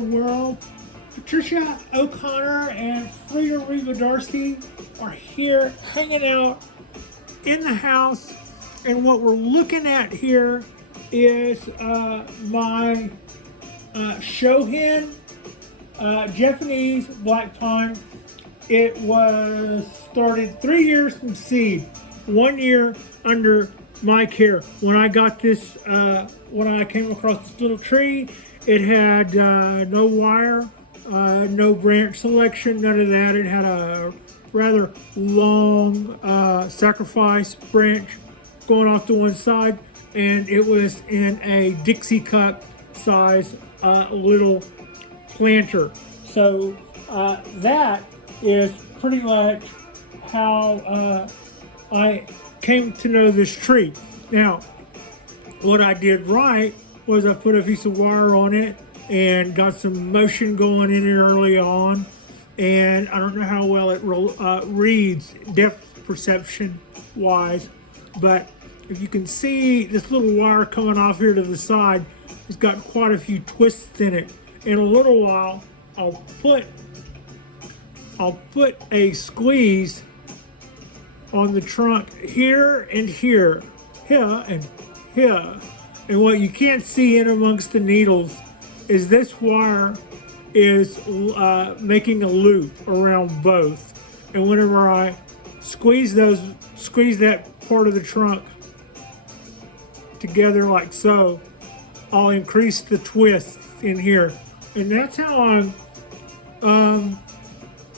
the world? Patricia O'Connor and Frida Reva Darcy are here hanging out in the house, and what we're looking at here is my Shohin Japanese black pine. It was started 3 years from seed, 1 year under my care. When I got this, when I came across this little tree, it had no wire, no branch selection, none of that. It had a rather long sacrifice branch going off to one side, and it was in a Dixie cup size little planter. So that is pretty much how I came to know this tree. Now, what I did right was I put a piece of wire on it and got some motion going in it early on. And I don't know how well it reads depth perception wise, but if you can see this little wire coming off here to the side, it's got quite a few twists in it. In a little while, I'll put a squeeze on the trunk here and here, here and here. And what you can't see in amongst the needles is this wire is making a loop around both. And whenever I squeeze that part of the trunk together like so, I'll increase the twist in here. And that's how I'm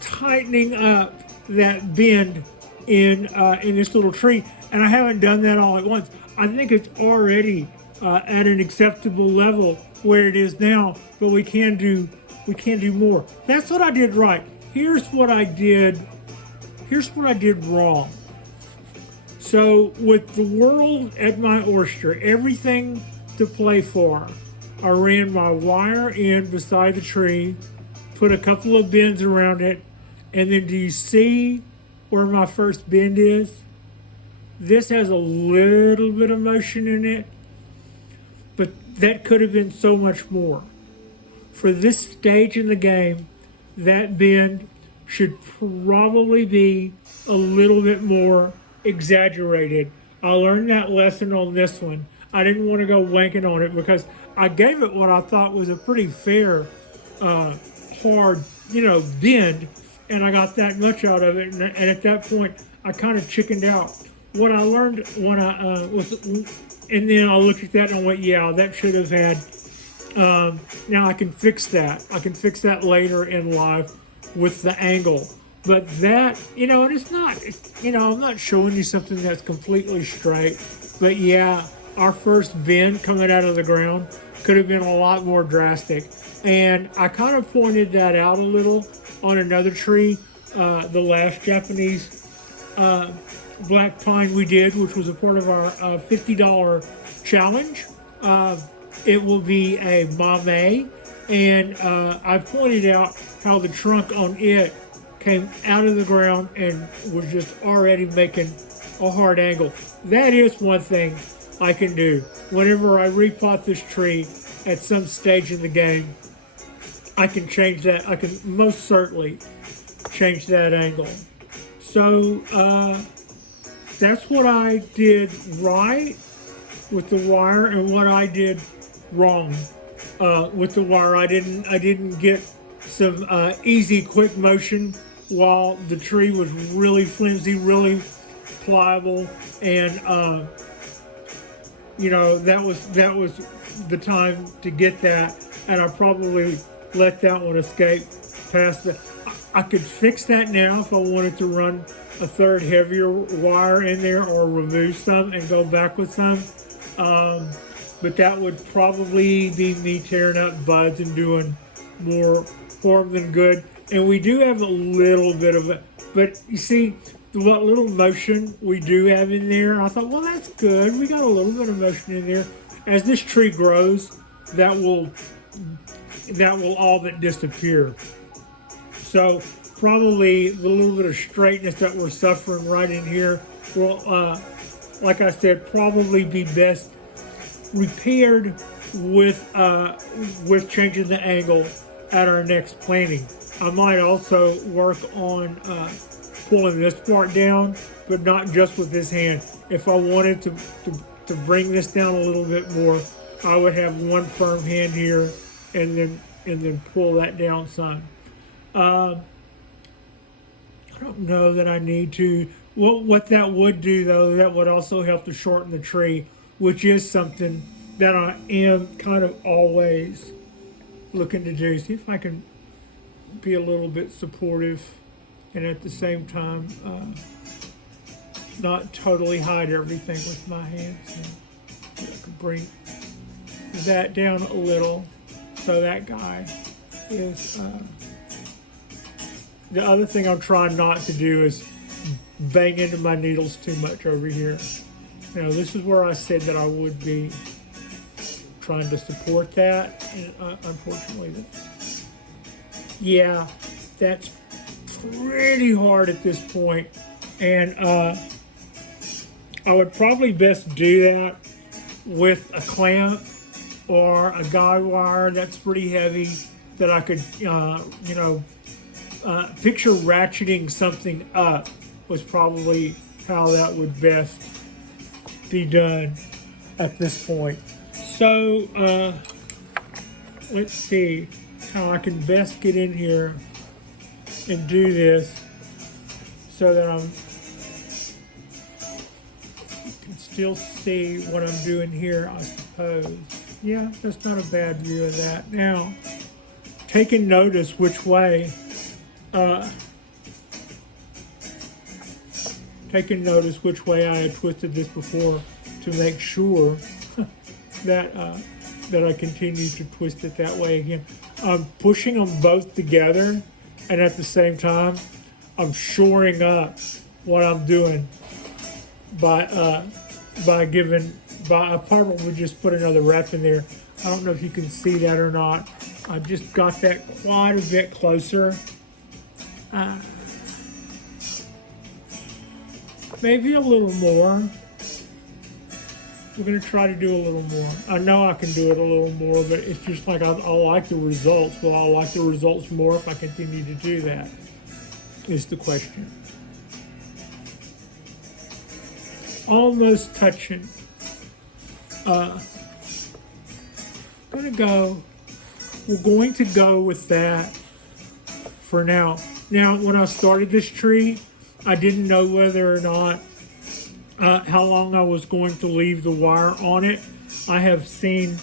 tightening up that bend in this little tree. And I haven't done that all at once. I think it's already at an acceptable level where it is now, but we can do more. That's what I did right. Here's what I did wrong. So with the world at my oyster, everything to play for, I ran my wire in beside the tree, put a couple of bends around it, and then do you see where my first bend is? This has a little bit of motion in it, but that could have been so much more. For this stage in the game, that bend should probably be a little bit more exaggerated. I learned that lesson on this one. I didn't want to go wanking on it because I gave it what I thought was a pretty fair, hard, bend, and I got that much out of it. And at that point, I kind of chickened out. What I learned when I and then I looked at that and I went, yeah, that should have had. Now I can fix that. I can fix that later in life with the angle. But that, and it's not, I'm not showing you something that's completely straight. But yeah, our first bend coming out of the ground could have been a lot more drastic. And I kind of pointed that out a little on another tree, the last Japanese black pine we did, which was a part of our $50 challenge. It will be a mame, and I pointed out how the trunk on it came out of the ground and was just already making a hard angle. That is one thing I can do. Whenever I repot this tree at some stage in the game, I can change that. I can most certainly change that angle. So that's what I did right with the wire and what I did wrong with the wire. I didn't get some easy, quick motion while the tree was really flimsy, really pliable, and that was the time to get that, and I probably let that one escape past the. I could fix that now if I wanted to run a third heavier wire in there or remove some and go back with some. But that would probably be me tearing up buds and doing more harm than good. And we do have a little bit of it. But you see, what little motion we do have in there, I thought, well, that's good. We got a little bit of motion in there. As this tree grows, that will all but disappear. So probably the little bit of straightness that we're suffering right in here will, like I said, probably be best repaired with changing the angle at our next planting. I might also work on pulling this part down, but not just with this hand. If I wanted to bring this down a little bit more, I would have one firm hand here and then pull that down some. I don't know that I need to. What that would do though, that would also help to shorten the tree, which is something that I am kind of always looking to do. See if I can be a little bit supportive and at the same time not totally hide everything with my hands. I can bring that down a little so that guy is the other thing I'm trying not to do is bang into my needles too much over here. You know, this is where I said that I would be trying to support that, and unfortunately, yeah, that's pretty hard at this point, and I would probably best do that with a clamp or a guide wire that's pretty heavy that I could, picture ratcheting something up was probably how that would best be done at this point. So let's see how I can best get in here and do this so that you can still see what I'm doing here, I suppose. Yeah, that's not a bad view of that. Now, taking notice which way I had twisted this before to make sure that I continue to twist it that way again. I'm pushing them both together, and at the same time, I'm shoring up what I'm doing by I probably just put another rep in there. I don't know if you can see that or not. I just got that quite a bit closer. Maybe a little more. We're going to try to do a little more. I know I can do it a little more, but it's just like I like the results. Well, I'll like the results more if I continue to do that, is the question. Almost touching. We're going to go with that for now. Now, when I started this tree, I didn't know whether or not how long I was going to leave the wire on it. I have seen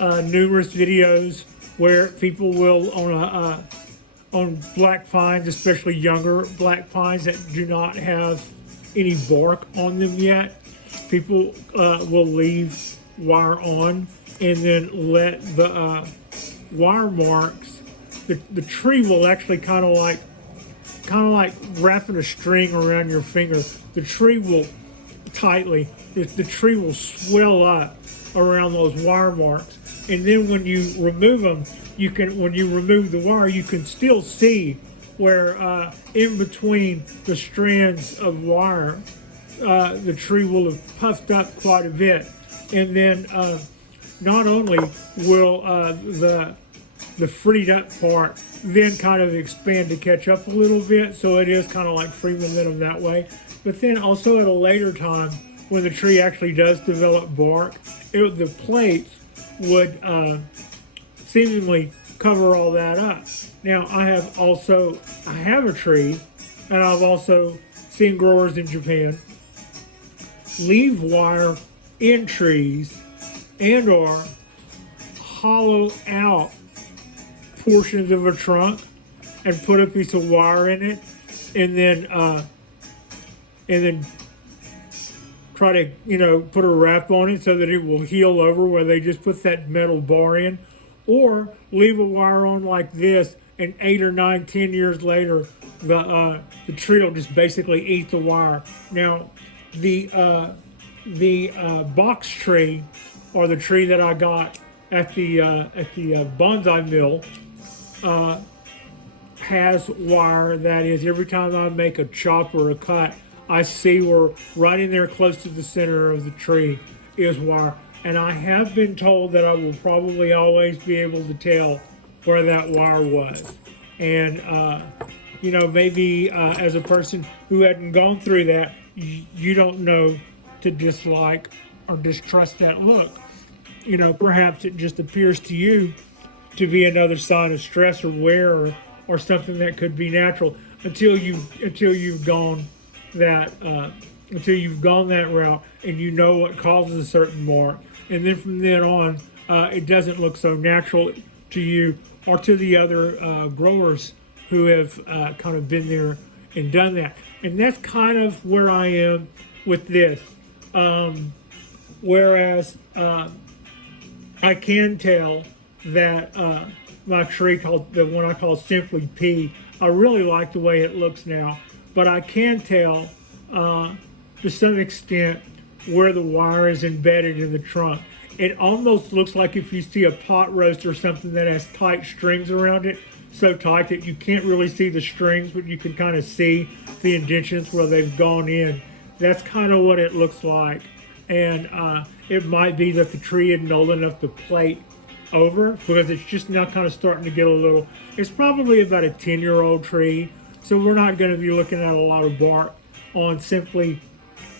numerous videos where people will on black pines, especially younger black pines that do not have any bark on them yet. People will leave wire on and then let the wire marks. The tree will actually kind of like wrapping a string around your finger. The tree will the tree will swell up around those wire marks, and then when you remove them, when you remove the wire, you can still see where in between the strands of wire, the tree will have puffed up quite a bit, and then not only will the freed up part then kind of expand to catch up a little bit, so it is kind of like free momentum that way. But then also at a later time, when the tree actually does develop bark, the plates would seemingly cover all that up. Now, I have a tree, and I've also seen growers in Japan leave wire in trees and or hollow out portions of a trunk and put a piece of wire in it, and then try to put a wrap on it so that it will heal over, where they just put that metal bar in, or leave a wire on like this, and 8 or 9, 10 years later, the tree will just basically eat the wire. Now, the box tree, or the tree that I got at the bonsai mill, has wire that is, every time I make a chop or a cut, I see where right in there close to the center of the tree is wire. And I have been told that I will probably always be able to tell where that wire was. And, maybe as a person who hadn't gone through that, you don't know to dislike or distrust that look. Perhaps it just appears to you to be another sign of stress or wear, or something that could be natural until you've gone that route and you know what causes a certain mark, and then from then on, it doesn't look so natural to you or to the other growers who have kind of been there and done that. And that's kind of where I am with this. Whereas I can tell that my tree, called the one I call Simply P, I really like the way it looks now. But I can tell to some extent where the wire is embedded in the trunk. It almost looks like if you see a pot roast or something that has tight strings around it, so tight that you can't really see the strings, but you can kind of see the indentions where they've gone in. That's kind of what it looks like. And it might be that the tree isn't old enough to plate over, because it's just now kind of starting to get a little, it's probably about a 10-year-old tree. So we're not going to be looking at a lot of bark on Simply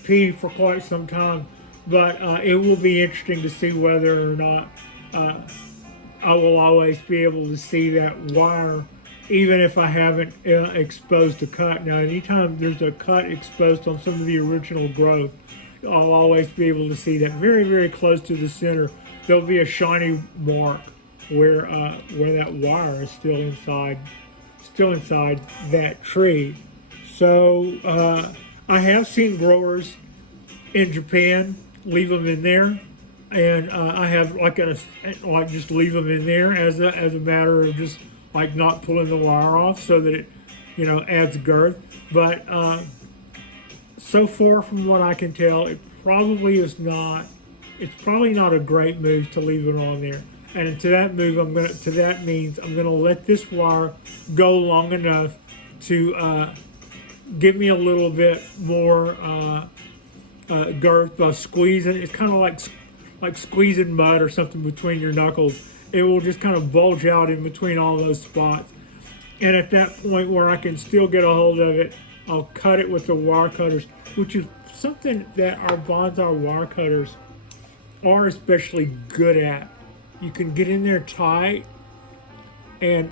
P for quite some time. But it will be interesting to see whether or not I will always be able to see that wire, even if I haven't exposed a cut. Now, anytime there's a cut exposed on some of the original growth, I'll always be able to see that very, very close to the center. There'll be a shiny mark where that wire is still inside that tree. So I have seen growers in Japan leave them in there, and I have just leave them in there as a matter of just like not pulling the wire off so that it adds girth. But so far from what I can tell, it probably is not. It's probably not a great move to leave it on there. And to that means I'm gonna let this wire go long enough to give me a little bit more girth by squeezing. It's kind of like squeezing mud or something between your knuckles. It will just kind of bulge out in between all those spots. And at that point where I can still get a hold of it, I'll cut it with the wire cutters, which is something that our Bonsai wire cutters are especially good at. You can get in there tight and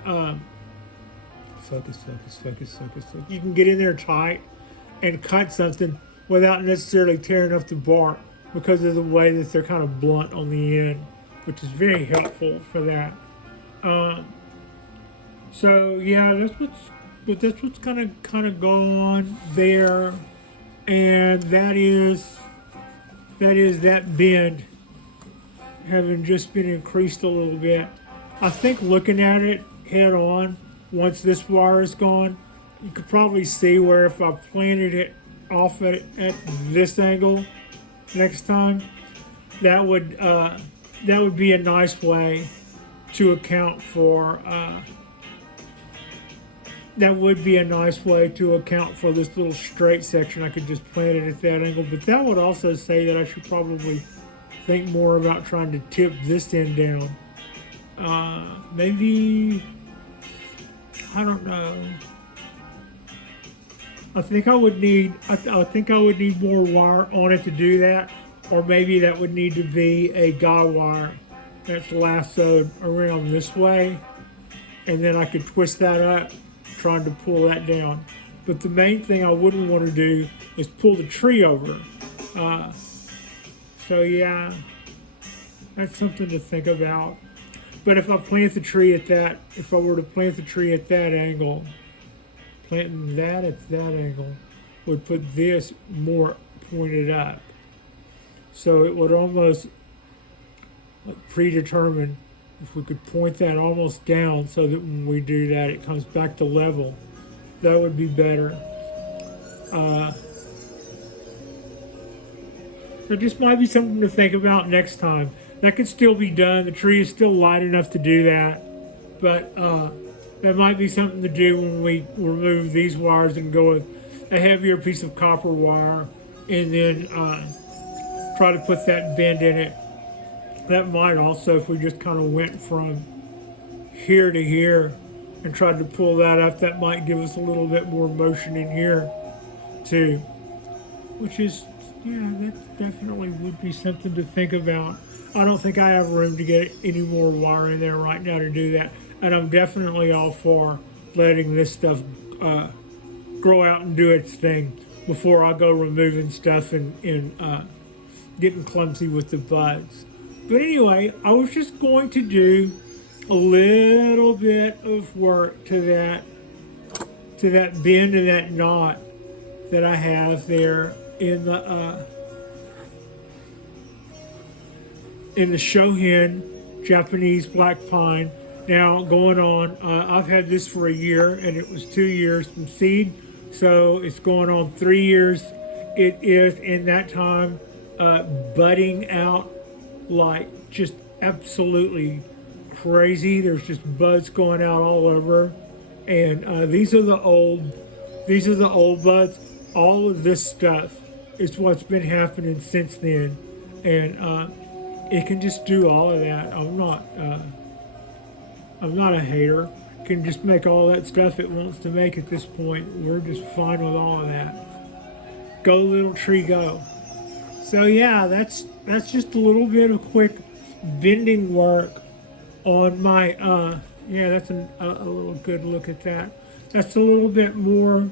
focus. You can get in there tight and cut something without necessarily tearing up the bark because of the way that they're kind of blunt on the end, which is very helpful for that. So yeah, that's what's kind of going on there, and that is that bend having just been increased a little bit. I think looking at it head on, once this wire is gone, you could probably see where if I planted it off at this angle next time, that would be a nice way to account for this little straight section. I could just plant it at that angle, but that would also say that I should probably think more about trying to tip this end down. Maybe, I don't know. I think I would need more wire on it to do that, or maybe that would need to be a guy wire that's lassoed around this way, and then I could twist that up, trying to pull that down. But the main thing I wouldn't want to do is pull the tree over. So yeah, that's something to think about. But if I plant the tree at that, if I were to plant the tree at that angle, planting that at that angle would put this more pointed up. So it would almost predetermine if we could point that almost down so that when we do that, it comes back to level. That would be better. So this might be something to think about next time. That could still be done. The tree is still light enough to do that. But that might be something to do when we remove these wires and go with a heavier piece of copper wire and then try to put that bend in it. That might also, if we just kind of went from here to here and tried to pull that up. That might give us a little bit more motion in here too, which is, yeah, that definitely would be something to think about. I don't think I have room to get any more wire in there right now to do that. And I'm definitely all for letting this stuff grow out and do its thing before I go removing stuff and getting clumsy with the buds. But anyway, I was just going to do a little bit of work to that bend and that knot that I have there in the Shohin Japanese black pine. Now going on, I've had this for a year, and it was 2 years from seed, so it's going on 3 years. It is in that time budding out like just absolutely crazy. There's just buds going out all over, and these are the old buds. All of this stuff is what's been happening since then, and it can just do all of that. I'm not a hater. It can just make all that stuff it wants to make at this point. We're just fine with all of that. Go little tree go. So yeah, that's just a little bit of quick bending work on my yeah, that's a little good look at that. That's a little bit more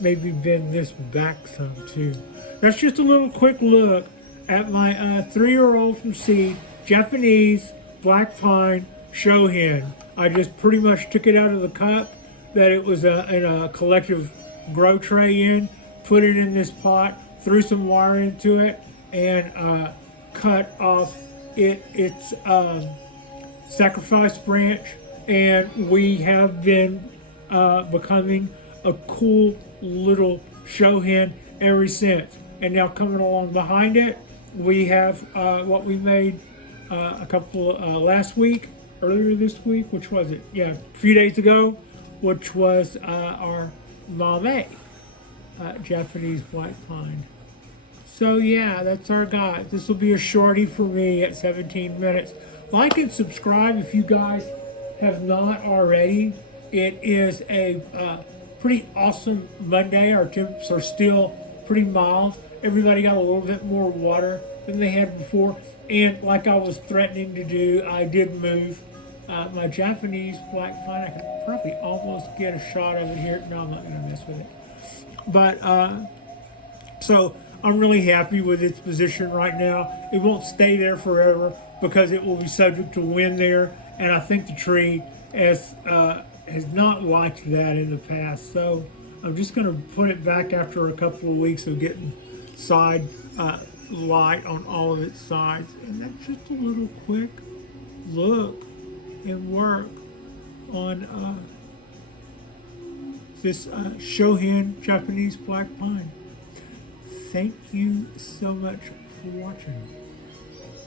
maybe bend this back some too. That's just a little quick look at my 3-year-old from seed Japanese black pine Shohin. I just pretty much took it out of the cup that it was in a collective grow tray in, put it in this pot, threw some wire into it, and cut off its sacrifice branch, and we have been becoming a cool little Shohin ever since. And now coming along behind it, we have what we made a couple earlier this week, which was it? Yeah, a few days ago, which was our Mame Japanese black pine. So yeah, that's our guy. This will be a shorty for me at 17 minutes. Like and subscribe if you guys have not already. It is a pretty awesome Monday. Our temps are still pretty mild. Everybody got a little bit more water than they had before. And like I was threatening to do, I did move my Japanese black pine. I could probably almost get a shot of it here. No, I'm not going to mess with it. But so I'm really happy with its position right now. It won't stay there forever because it will be subject to wind there. And I think the tree has not liked that in the past. So I'm just going to put it back after a couple of weeks of getting side light on all of its sides. And that's just a little quick look and work on this Shohin Japanese black pine. Thank you so much for watching.